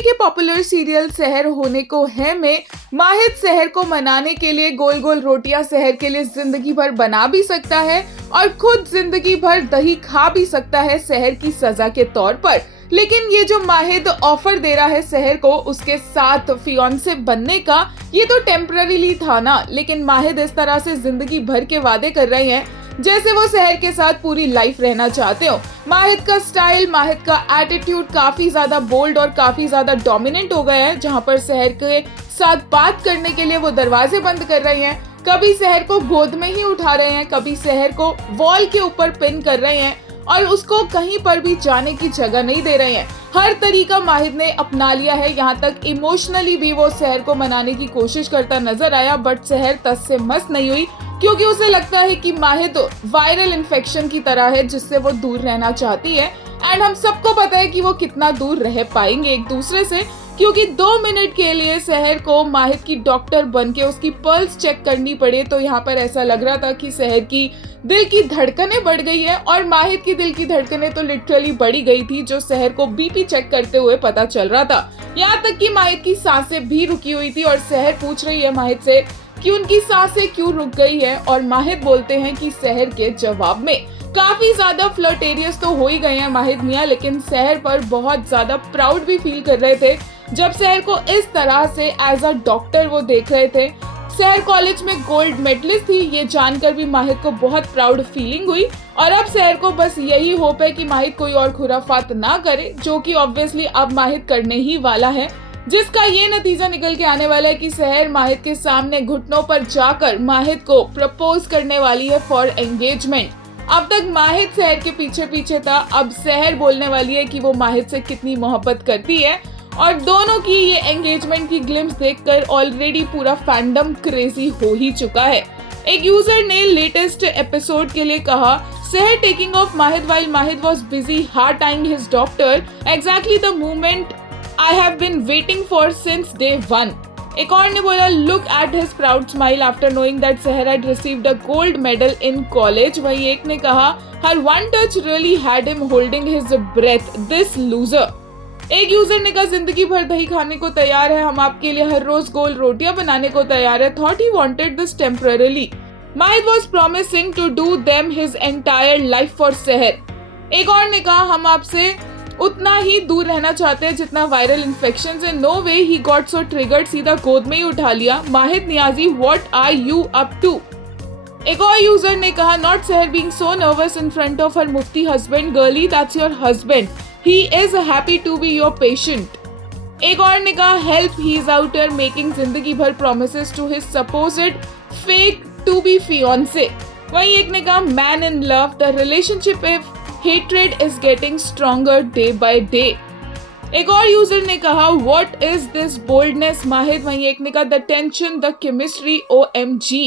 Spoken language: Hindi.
टीवी के पॉपुलर सीरियल सहर होने को है में माहिद सहर को मनाने के लिए गोल गोल रोटियां सहर के लिए जिंदगी भर बना भी सकता है और खुद जिंदगी भर दही खा भी सकता है सहर की सजा के तौर पर। लेकिन ये जो माहिद ऑफर दे रहा है सहर को उसके साथ फियांसे बनने का, ये तो टेम्पररीली था ना। लेकिन माहिद इस तरह से जिंदगी भर के वादे कर रहे हैं जैसे वो सहर के साथ पूरी लाइफ रहना चाहते हो। माहिद का स्टाइल, माहिद का एटीट्यूड काफी ज्यादा बोल्ड और काफी ज्यादा डोमिनेंट हो गया है, जहां पर सहर के साथ बात करने के लिए वो दरवाजे बंद कर रहे हैं, कभी सहर को गोद में ही उठा रहे हैं, कभी सहर को वॉल के ऊपर पिन कर रहे हैं और उसको कहीं पर भी जाने की जगह नहीं दे रहे हैं। हर तरीका माहिद ने अपना लिया है, यहाँ तक इमोशनली भी वो सहर को मनाने की कोशिश करता नजर आया, बट सहर तस से मस नहीं हुई क्योंकि उसे लगता है कि माहिद वायरल इन्फेक्शन की तरह है जिससे वो दूर रहना चाहती है। एंड हम सबको पता है कि वो कितना दूर रह पाएंगे एक दूसरे से, क्योंकि 2 मिनट के लिए सहर को माहिद की डॉक्टर बनके उसकी पल्स चेक करनी पड़े तो यहाँ पर ऐसा लग रहा था कि सहर की दिल की धड़कनें बढ़ गई है और माहिद की दिल की धड़कनें तो लिटरली बढ़ी गई थी, जो सहर को बीपी चेक करते हुए पता चल रहा था। यहाँ तक कि माहिद की सांसें भी रुकी हुई थी और सहर पूछ रही है माहिद से कि उनकी सांसें क्यों रुक गई है और माहिद बोलते हैं कि सहर के जवाब में। काफी ज्यादा फ्लर्टेरियस तो हो ही गए हैं माहिद मियां, लेकिन सहर पर बहुत ज्यादा प्राउड भी फील कर रहे थे जब सहर को इस तरह से एज अ डॉक्टर वो देख रहे थे। सहर कॉलेज में गोल्ड मेडलिस्ट थी, ये जानकर भी माहिद को बहुत प्राउड फीलिंग हुई और अब सहर को बस यही होप है कि माहिद कोई और खुराफात ना करे, जो कि ऑब्वियसली अब माहिद करने ही वाला है, जिसका ये नतीजा निकल के आने वाला है कि सहर माहिद के सामने घुटनों पर जाकर माहिद को प्रपोज करने वाली है फॉर एंगेजमेंट। अब तक माहिद सहर के पीछे पीछे था, अब सहर बोलने वाली है कि वो माहिद से कितनी मोहब्बत करती है और दोनों की ये एंगेजमेंट की ग्लिम्स देखकर ऑलरेडी पूरा फैंडम क्रेजी हो ही चुका है। एक यूजर ने लेटेस्ट एपिसोड के लिए कहा, सहर taking of माहिद while माहिद was busy hard tying his doctor, exactly the moment I have been waiting for since day one. एक और ने बोला, look at his proud smile after knowing that Seher had received a gold medal in college. वहीं एक ने कहा, her one touch really had him holding his breath, this loser. एक यूजर ने कहा, जिंदगी भर दही खाने को तैयार है, हम आपके लिए हर रोज गोल रोटियां बनाने को तैयार है, thought he wanted this temporarily. Mahid was promising to do them his entire life for Seher. एक और ने कहा, हम आपसे उतना ही दूर रहना चाहते हैं जितना वायरल इन्फेक्शन से। No way he got so triggered, सीधा गोद में ही उठा लिया। Mahid Niazi, what are you up to? एक और यूजर ने कहा, not Sehar being so nervous in front of her mufti husband, girly that's your husband, he is happy to be your patient. एक और ने कहा, help, he is out here making जिंदगी भर promises to his supposed fake to be fiancee. वहीं एक ने कहा, man in love, the relationship if hatred is getting stronger day by day. एक और यूजर ने कहा, what is this boldness माहिद? वहीं एक ने कहा, the tension, the chemistry, OMG.